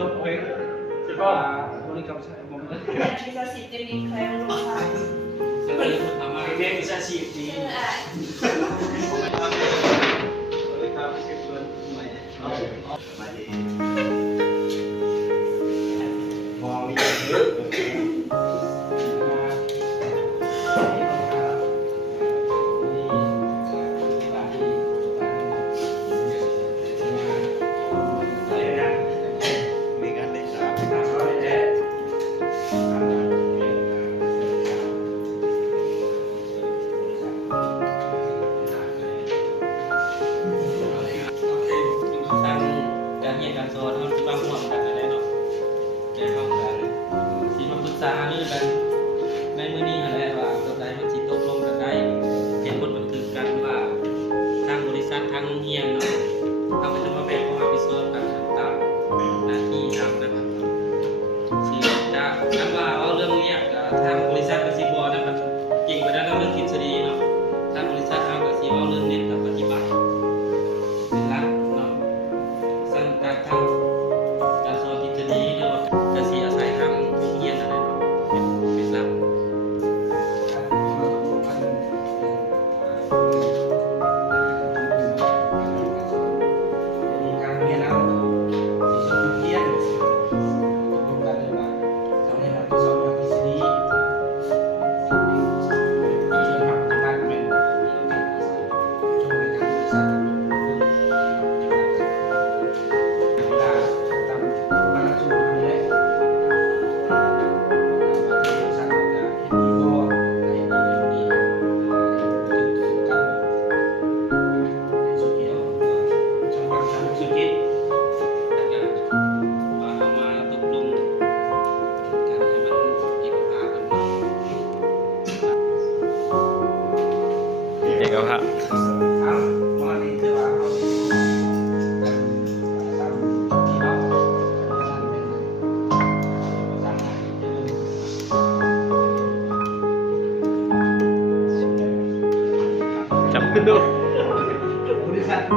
จบเพลงก็บริกรรมใช่ผมก็วิชาชีพจะมีใครรู้ค่ะ จะเป็นคนทำมาเรียนวิชาชีพดีครับเช็คเงินใหม่มาดีมองมีเยอะการสอนเขาที่บ้านห่วงกันอะไรเนาะแกเข้ากันสีมาปรึกษาเรื่องกันในมื้อนี้อะไรว่าตัวใดมันสิตกลงกันได้เห็นบทบันทึกกันว่าทางบริษัททางโรงเรียนเนาะเขาก็จะมาแบ่งความรับผิดชอบกันตามหน้าที่ทำนะครับสิจะคำว่าเอาเรื่องนี้ทางบริษัทกับซีบอนะมันเก่งกว่าด้านเรื่องทฤษฎีเนาะทางบริษัทเอากับซีเอาเรื่องเน้นกับปฏิบัติเป็นหลักเนาะสั่งการทำการสอนทฤษฎีหรือว่าจะสีอาศัยทางโรงเรียนอะไรเนาะเป็นหลักเอกภาพจับขึ้นดู